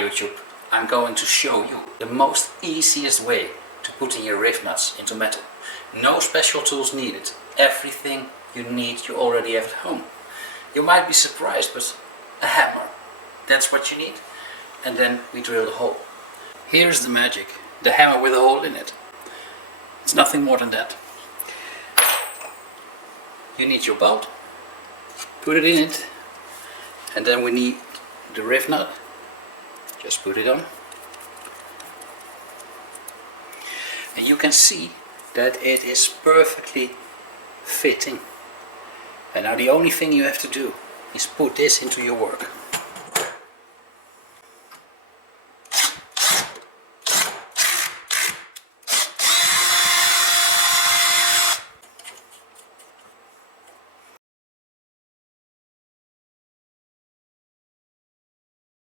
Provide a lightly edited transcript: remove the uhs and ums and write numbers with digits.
YouTube, I'm going to show you the most easiest way to putting your Rivnuts into metal. No special tools needed. Everything you need you already have at home. You might be surprised, but a hammer, that's what you need. And then we drill the hole. Here's the magic, the hammer with a hole in it. It's nothing more than that. You need your bolt, put it in it, and then we need the Rivnut. Just put it on. And you can see that it is perfectly fitting. And now the only thing you have to do is put this into your work.